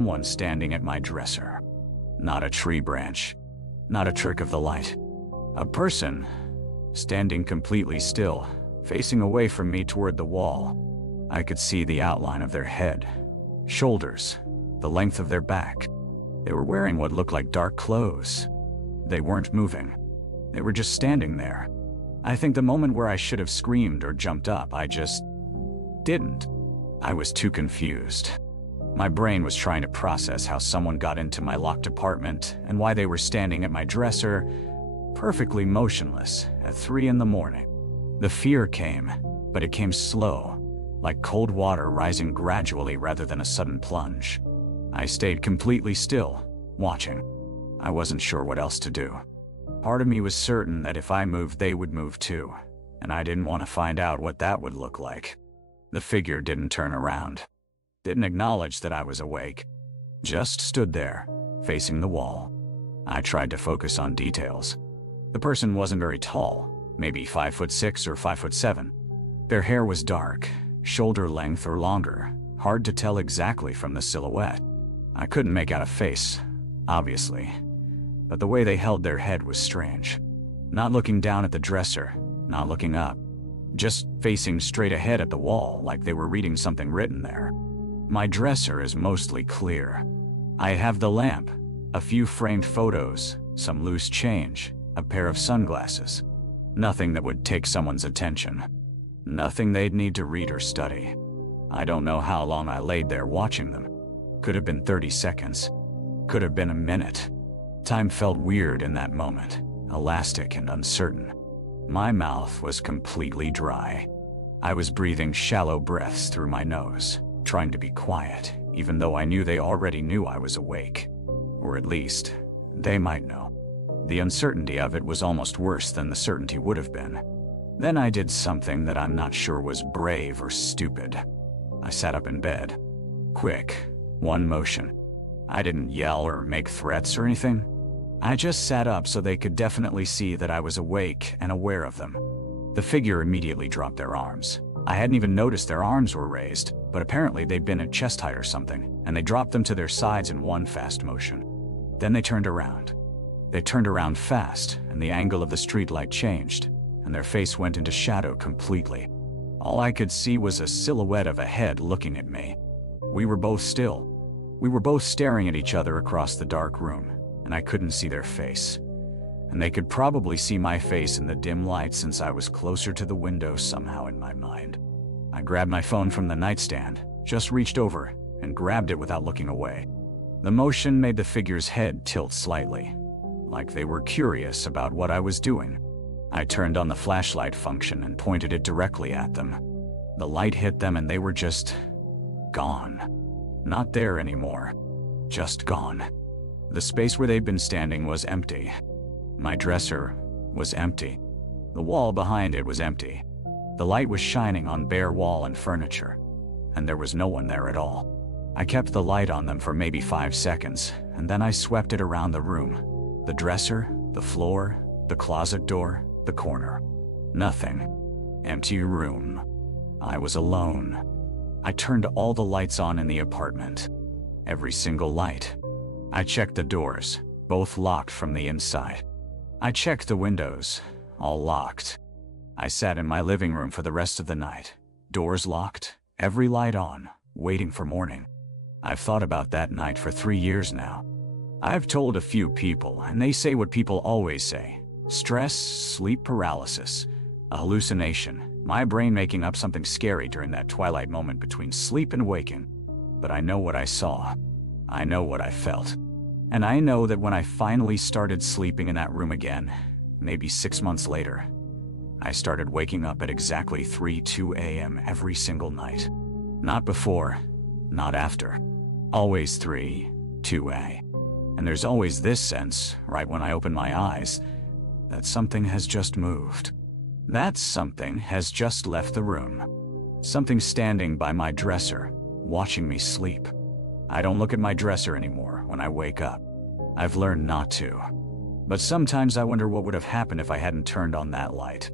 Someone standing at my dresser. Not a tree branch. Not a trick of the light. A person standing completely still, facing away from me toward the wall. I could see the outline of their head, shoulders, the length of their back. They were wearing what looked like dark clothes. They weren't moving. They were just standing there. I think the moment where I should have screamed or jumped up, I just didn't. I was too confused. My brain was trying to process how someone got into my locked apartment and why they were standing at my dresser, perfectly motionless, at 3 in the morning. The fear came, but it came slow, like cold water rising gradually rather than a sudden plunge. I stayed completely still, watching. I wasn't sure what else to do. Part of me was certain that if I moved, they would move too, and I didn't want to find out what that would look like. The figure didn't turn around, didn't acknowledge that I was awake, just stood there, facing the wall. I tried to focus on details. The person wasn't very tall, maybe 5'6" or 5'7". Their hair was dark, shoulder length or longer, hard to tell exactly from the silhouette. I couldn't make out a face, obviously, but the way they held their head was strange. Not looking down at the dresser, not looking up, just facing straight ahead at the wall like they were reading something written there. My dresser is mostly clear. I have the lamp, a few framed photos, some loose change, a pair of sunglasses. Nothing that would take someone's attention. Nothing they'd need to read or study. I don't know how long I laid there watching them. Could have been 30 seconds. Could have been a minute. Time felt weird in that moment, elastic and uncertain. My mouth was completely dry. I was breathing shallow breaths through my nose, trying to be quiet, even though I knew they already knew I was awake. Or at least, they might know. The uncertainty of it was almost worse than the certainty would have been. Then I did something that I'm not sure was brave or stupid. I sat up in bed. Quick, one motion. I didn't yell or make threats or anything. I just sat up so they could definitely see that I was awake and aware of them. The figure immediately dropped their arms. I hadn't even noticed their arms were raised, but apparently they'd been at chest height or something, and they dropped them to their sides in one fast motion. Then they turned around. They turned around fast, and the angle of the streetlight changed, and their face went into shadow completely. All I could see was a silhouette of a head looking at me. We were both still. We were both staring at each other across the dark room, and I couldn't see their face. And they could probably see my face in the dim light since I was closer to the window somehow in my mind. I grabbed my phone from the nightstand, just reached over, and grabbed it without looking away. The motion made the figure's head tilt slightly, like they were curious about what I was doing. I turned on the flashlight function and pointed it directly at them. The light hit them and they were just gone. Not there anymore. Just gone. The space where they'd been standing was empty. My dresser was empty. The wall behind it was empty. The light was shining on bare wall and furniture, and there was no one there at all. I kept the light on them for maybe 5 seconds, and then I swept it around the room. The dresser, the floor, the closet door, the corner. Nothing. Empty room. I was alone. I turned all the lights on in the apartment. Every single light. I checked the doors, both locked from the inside. I checked the windows, all locked. I sat in my living room for the rest of the night, doors locked, every light on, waiting for morning. I've thought about that night for 3 years now. I've told a few people, and they say what people always say. Stress, sleep paralysis, a hallucination, my brain making up something scary during that twilight moment between sleep and waking. But I know what I saw. I know what I felt. And I know that when I finally started sleeping in that room again, maybe 6 months later, I started waking up at exactly 3:02 a.m. every single night. Not before, not after. Always 3:02 a.m. And there's always this sense, right when I open my eyes, that something has just moved. That something has just left the room. Something standing by my dresser, watching me sleep. I don't look at my dresser anymore when I wake up. I've learned not to. But sometimes I wonder what would have happened if I hadn't turned on that light.